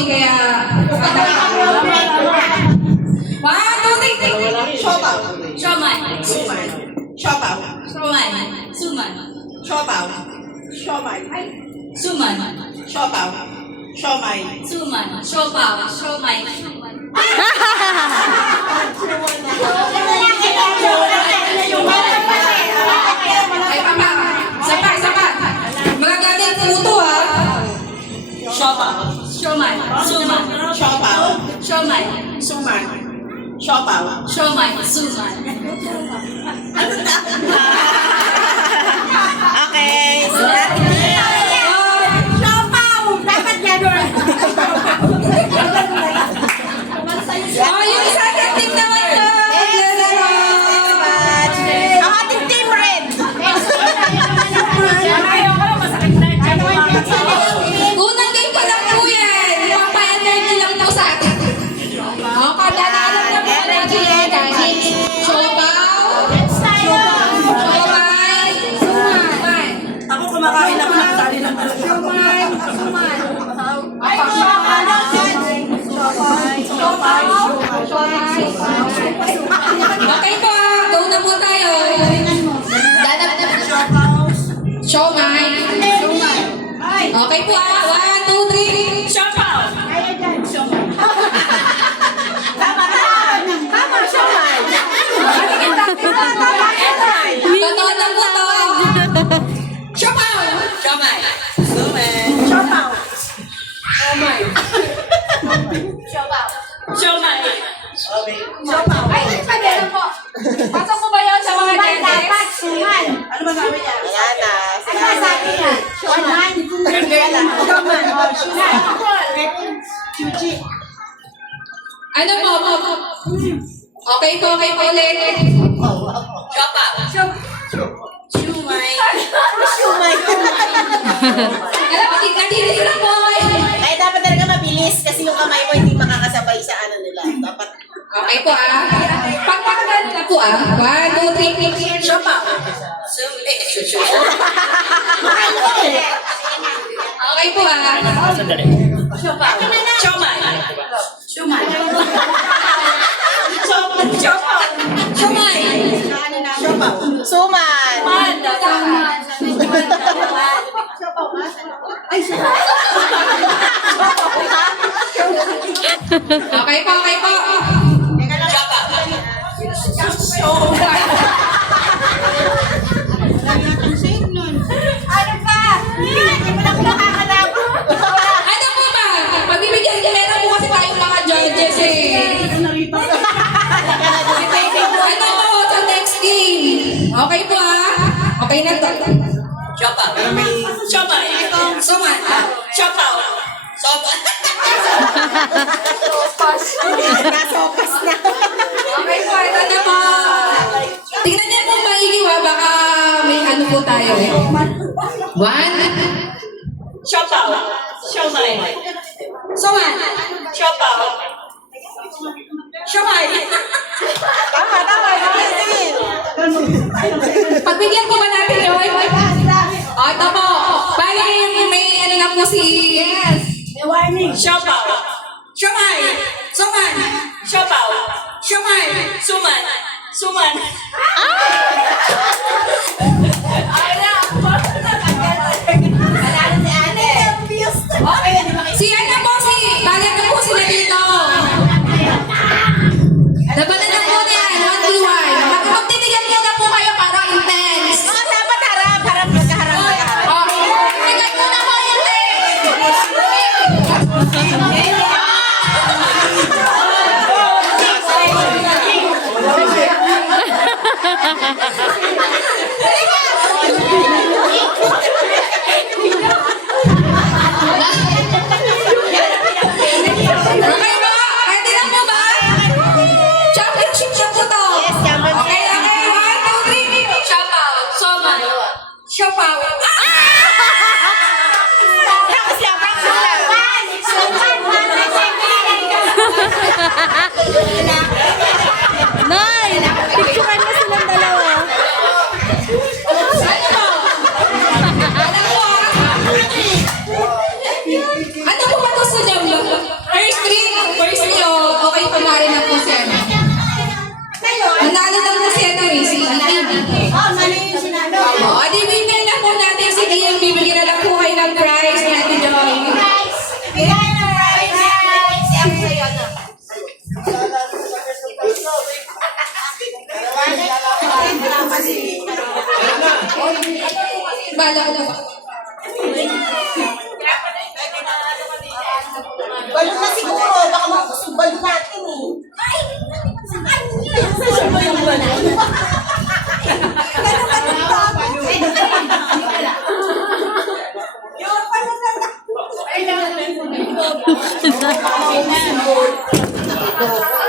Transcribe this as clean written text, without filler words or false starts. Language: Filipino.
pogi kaya... 1, 2, 3. Siopaw. Siomay. Siopaw. Siomay. Suman. Siopaw. Siomay. Suman. Siopaw. Siomay. Suman. Siopaw. Siomay. Ay, papa. Sapa. Magagaling puto ha. Siopaw. Siomay. Suman. Siopaw. Siomay. Suman. Siopaw. Siomay. Suman. Okay. Oh, yung isa ating team naman to. Ang ating team red. Unang game pa lang po yan. Papa-energy lang po sa atin. Oh, kada na alam na po energy yan. Kahit siopaw, siomay, suman. Ako kumakain ako ng sali lang talaga. Suman. Okay po, go na po tayo. Dadap na. Siomay. Okay po 1, 2, 3. Siopaw. Totoo lang po to. Siopaw. Siomay. Siomay. Ay, padala po. Pasok mo ba yun sa mga judges? Ano ba sabi niya? Ayan na. Ano po? Okay po ulit. Siopaw. Siomay. Alam mo, hindi lang po. Ay, dapat talaga mabilis kasi yung kamay mo hindi makakasabay sa ano nila. Dapat Okay po Pagpakagan na po 1, 2, 3. Siopaw. Okay po Siopaw. Siomay. Siomay. Siomay. suman. Okay po Ano po ba? Pagbibigyan meron po kasi tayong mga judges Ano po sa next game? Okay po Okay na to. Siopaw. Siomay. Suman. Siopaw. Siopaw. Nasopas na. Okay po, ito na po. Tingnan niyo po maigi baka may ano po tayo 1. Siopaw. Siomay. Suman. Siopaw. Siomay. Tama. Pagbigyan po ba natin yun? Ito po. Bali, may ano na po si... Siopaw. Siomay. Suman. Siopaw. Siomay. Suman. Suman. Si ano po si... Bali na po sila dito. Labanan na po niya. 1v1. Magtitigan nyo na po kayo para intense. Dapat harap magkaharap. Tigan mo na po Okay ba? Ready na po ba? Championship na po to. Yes, championship. Okay. 1, 2, 3. Siopaw. Siomay. Siopaw. Tapos dapat suman. Nay! Picturean mo silang dalawa. Ano po ba ito sa jam? Go.